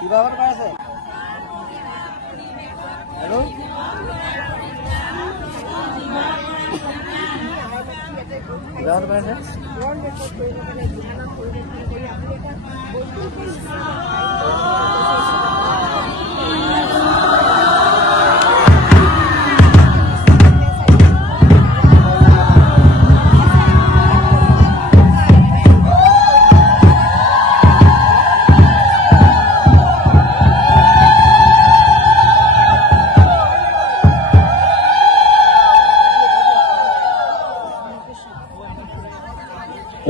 কিবাহত পাই আছে আৰু কিবাহত পাই আছে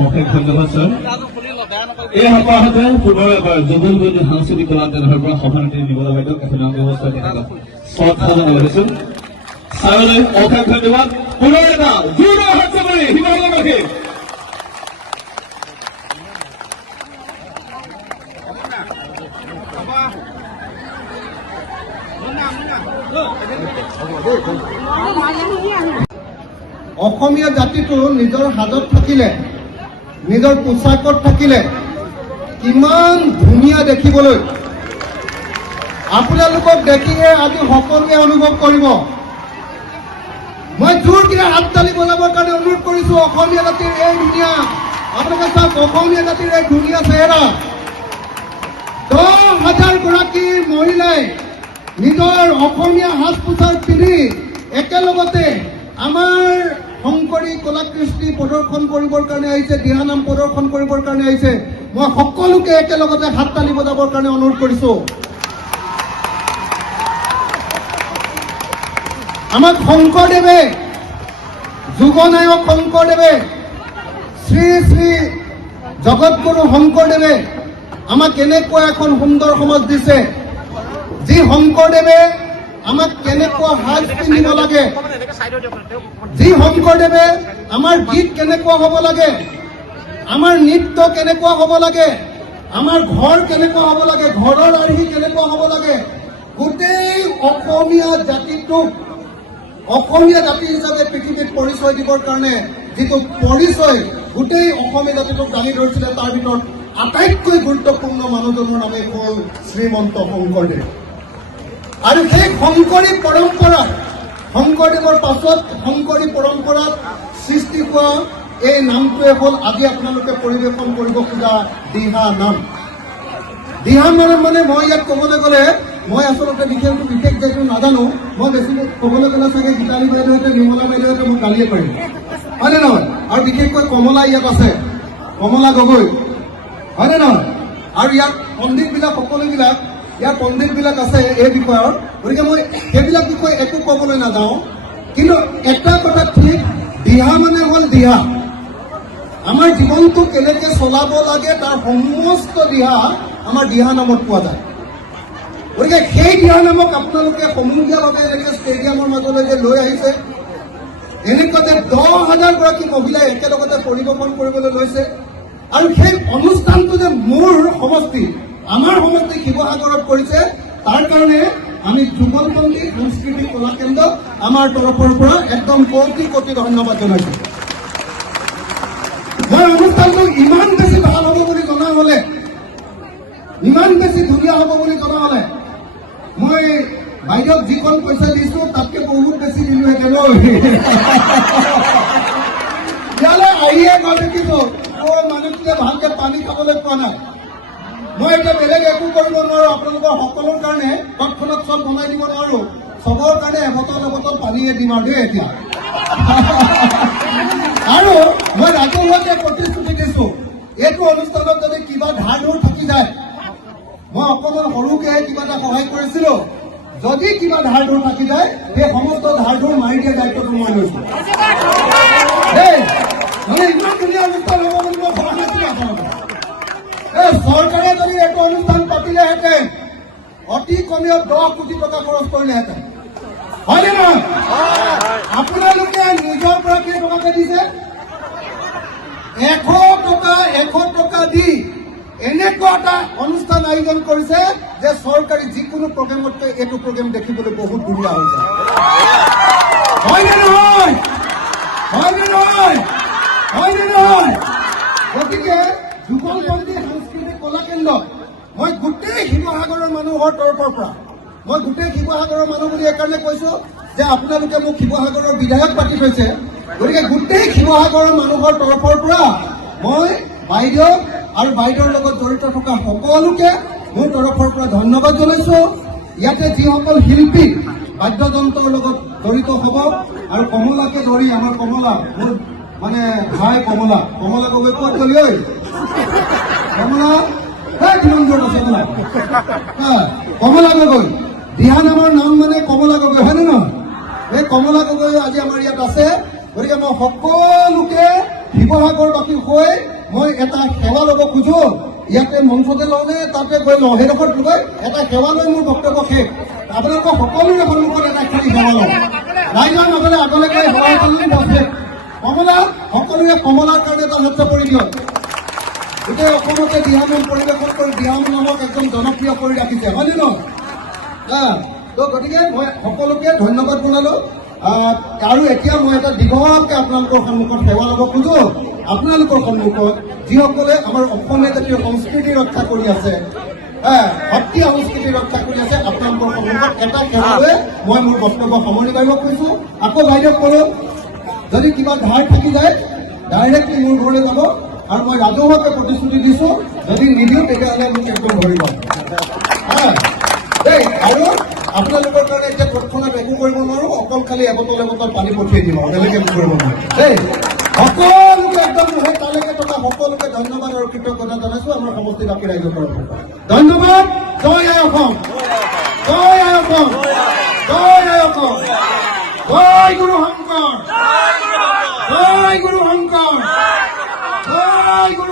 অশেষ ধন্যবাদ স্যাৰ এই সপ্তাহতে পুনৰ এবাৰ যুগলবন্দী সাংস্কৃতিক কলা কেন্দ্ৰৰ পৰা সভানেত্ৰী নিৰ্মলা বাইদেউ এখন ব্যৱস্থা শ্ৰদ্ধা জনাইছো ছাৰলৈ অশেষ ধন্যবাদ পুনৰ এটা জোৰদাৰ হাততালি শিৱসাগৰবাসী অসমীয়া জাতিটো নিজৰ হাজত থাকিলে নিজৰ পোচাকত থাকিলে কিমান ধুনীয়া দেখিবলৈ আপোনালোকক দেখিহে আজি সকলোৱে অনুভৱ কৰিব মই জোৰকৈ হাততালি বজাবৰ কাৰণে অনুৰোধ কৰিছো অসমীয়া জাতিৰ এই ধুনীয়া আপোনালোকে চাওক অসমীয়া জাতিৰ এই ধুনীয়া চেহেৰা 10,000 গৰাকী মহিলাই নিজৰ অসমীয়া সাজ পোছাক পিন্ধি একেলগতে আমাৰ শংকৰী কলাকৃষ্টি প্ৰদৰ্শন কৰিবৰ কাৰণে আহিছে দিহানাম প্ৰদৰ্শন কৰিবৰ কাৰণে আহিছে মই সকলোকে একেলগতে হাততালি বজাবৰ কাৰণে অনুৰোধ কৰিছো আমাক শংকৰদেৱে যুগনায়ক শংকৰদেৱে শ্ৰী শ্ৰী জগতগুৰু শংকৰদেৱে আমাক কেনেকুৱা এখন সুন্দৰ সমাজ দিছে যি শংকৰদেৱে আমাক কেনেকুৱা সাজ পিন্ধিব লাগে যি শংকৰদেৱে আমাৰ গীত কেনেকুৱা হ'ব লাগে আমাৰ নৃত্য কেনেকুৱা হ'ব লাগে আমাৰ ঘৰ কেনেকুৱা হ'ব লাগে ঘৰৰ আৰ্হি কেনেকুৱা হ'ব লাগে গোটেই অসমীয়া জাতিটোক অসমীয়া জাতি হিচাপে পৃথিৱীত পৰিচয় দিবৰ কাৰণে যিটো পৰিচয় গোটেই অসমীয়া জাতিটোক দাঙি ধৰিছিলে তাৰ ভিতৰত আটাইতকৈ গুৰুত্বপূৰ্ণ মানুহজনৰ নামেই হ'ল শ্ৰীমন্ত শংকৰদেৱ আৰু সেই শংকৰী পৰম্পৰাত শংকৰদেৱৰ পাছত শংকৰী পৰম্পৰাত সৃষ্টি হোৱা এই নামটোৱে হ'ল আজি আপোনালোকে পৰিৱেশন কৰিব খোজা দিহা নাম মানে মই ইয়াত ক'বলৈ গ'লে মই আচলতে বিশেষ যেটো নাজানো মই বেছি ক'বলৈ গ'লে চাগে গীতালী বাইদেউহঁতে নিৰ্মলা বাইদেউহঁতে মোক গালিয়ে পাৰিম হয়নে নহয় আৰু বিশেষকৈ কমলা ইয়াত আছে কমলা গগৈ হয়নে নহয় আৰু ইয়াত পণ্ডিতবিলাক সকলোবিলাক ইয়াৰ পণ্ডিতবিলাক আছে এই বিষয়ৰ গতিকে মই সেইবিলাক বিষয়ে একো ক'বলৈ নাযাওঁ কিন্তু এটা কথা ঠিক দিহা মানে হ'ল দিহা আমাৰ জীৱনটো কেনেকৈ চলাব লাগে তাৰ সমস্ত দিহা আমাৰ দিহা নামত পোৱা যায় গতিকে সেই দিহা নামক আপোনালোকে সমূহীয়াভাৱে এনেকৈ ষ্টেডিয়ামৰ মাজলৈ যে লৈ আহিছে এনেকুৱাতে 10,000 গৰাকী মহিলাই একেলগতে পৰিৱেশন কৰিবলৈ লৈছে আৰু সেই অনুষ্ঠানটো যে মোৰ সমষ্টি আমাৰ সমষ্টি শিৱসাগৰত কৰিছে তাৰ কাৰণে আমি যুগলবন্দী সাংস্কৃতিক কলা কেন্দ্ৰ আমাৰ তৰফৰ পৰা একদম কোটি কোটি ধন্যবাদ জনাইছো মই অনুষ্ঠানটো ইমান বেছি ভাল হ'ব বুলি জনা হ'লে ইমান বেছি ধুনীয়া হ'ব বুলি জনা হ'লে মই বাইদেউক যিখন পইচা দিছো তাতকৈ বহুত বেছি দিলোহেঁতেন ইয়ালৈ আহিয়ে গৈ দেখিছো মানুহটোৱে ভালকৈ পানী খাবলৈ পোৱা নাই মই এতিয়া বেলেগ একো কৰিব নোৱাৰো আপোনালোকৰ সকলোৰ কাৰণে তৎক্ষণাত চব বনাই দিব নোৱাৰো চবৰ কাৰণে এবটল পানীয়ে দিম আৰু দেই এতিয়া আৰু মই ৰাজহুৱাকে প্ৰতিশ্ৰুতি দিছো এইটো অনুষ্ঠানত যদি কিবা ধাৰ ধুৰ থাকি যায় মই অকণমান সৰুকে কিবা এটা সহায় কৰিছিলো যদি কিবা ধাৰ ধুৰ থাকি যায় সেই সমস্ত ধাৰ ধুৰ মাৰি দিয়া দায়িত্বটো মই লৈছো মানে ইমান ধুনীয়া অনুষ্ঠান হ'ব বুলি মই ভবা নাছিলো আপোনালোকক চৰকাৰে যদি এইটো অনুষ্ঠান পাতিলেহেঁতেন অতি কমেও 10 কোটি টকা খৰচ কৰিলেহেঁতেন হয়নে নহয় আপোনালোকে নিজৰ পৰা কেই টকাকে দিছে 100 টকা দি এনেকুৱা এটা অনুষ্ঠান আয়োজন কৰিছে যে চৰকাৰী যিকোনো প্ৰগ্ৰেমতকৈ এইটো প্ৰগ্ৰেম দেখিবলৈ বহুত ধুনীয়া হৈ যায় হয়নে নহয় গতিকে যুগলবন্দী সাংস্কৃতিক কলা কেন্দ্ৰ মই গোটেই শিৱসাগৰৰ মানুহৰ তৰফৰ পৰা মই গোটেই শিৱসাগৰৰ মানুহ বুলি এইকাৰণে কৈছো যে আপোনালোকে মোক শিৱসাগৰৰ বিধায়ক পাতি থৈছে, গতিকে গোটেই শিৱসাগৰৰ মানুহৰ তৰফৰ পৰা মই বাইদেউ আৰু বাইদেউৰ লগত জড়িত থকা সকলোকে মোৰ তৰফৰ পৰা ধন্যবাদ জনাইছো। ইয়াতে যিসকল শিল্পী বাদ্যযন্ত্ৰৰ লগত জড়িত হ'ব আৰু কমলাকে ধৰি আমাৰ কমলা মোৰ মানে ভাই কমলা গগৈ ক'ত গলি ঐ কমলা কিমান দূৰত আছে তোমাৰ কমলা গগৈ দিহা নামৰ নাম মানে কমলা গগৈ হয়নে নহয়? এই কমলা গগৈ আজি আমাৰ ইয়াত আছে। গতিকে মই সকলোকে শিৱসাগৰবাসী হৈ মই এটা সেৱা ল'ব খোজো। ইয়াতে মঞ্চতে লওঁনে তাতে গৈ লওঁ সেইডোখৰত গৈ এটা সেৱা লৈ মোৰ বক্তব্য শেষ। আপোনালোকৰ সকলোৰে সন্মুখত এটা খালী সেৱা লওঁ। ৰাইজৰ মাজলৈ আগলৈ গৈ সেৱা শেষ। কমলা সকলোৱে কমলাৰ কাৰণে এটা হাত চাপৰি দিয়ক। গোটেই অসমতে দিহানাম পৰিৱেশন কৰি দিহানাম নামক একদম জনপ্ৰিয় কৰি ৰাখিছে হয়নে নহয়? তো গতিকে মই সকলোকে ধন্যবাদ জনালো। আৰু এতিয়া মই এটা দীঘলকৈ আপোনালোকৰ সন্মুখত সেৱা ল'ব খোজো। আপোনালোকৰ সন্মুখত যিসকলে আমাৰ অসমীয়া জাতীয় সংস্কৃতি ৰক্ষা কৰি আছে, সত্ৰীয়া সংস্কৃতি ৰক্ষা কৰি আছে, আপোনালোকৰ সন্মুখত এটা সেৱা লৈ মই মোৰ বক্তব্য সামৰণি মাৰিব খুজিছো। আকৌ বাইদেউ কলো যদি কিবা ধাৰ থাকি যায় ডাইৰেক্টলি মোৰ ঘৰলৈ যাব আৰু মই ৰাজহুৱাকৈ প্ৰতিশ্ৰুতি দিছো যদি নিদিওঁ তেতিয়াহ'লে মোক একদম ধৰিব দেই। আৰু আপোনালোকৰ কাৰণে এতিয়া তৎক্ষণাত একো কৰিব নোৱাৰো, অকল খালি এবটল পানী পঠিয়াই দিম আৰু বেলেগ একো কৰিব নোৱাৰো দেই। সকলোকে একদম নহয় তালৈকে থকা সকলোকে ধন্যবাদ আৰু কৃতজ্ঞতা জনাইছো আমাৰ সমষ্টিবাসী ৰাইজৰ তৰফৰ পৰা। ধন্যবাদ। জয় আই অসম, জয় আই অসম, জয় আই অসম, জয় গুৰু শংকৰ, জয় গুৰু শংকৰ, জয় গুৰু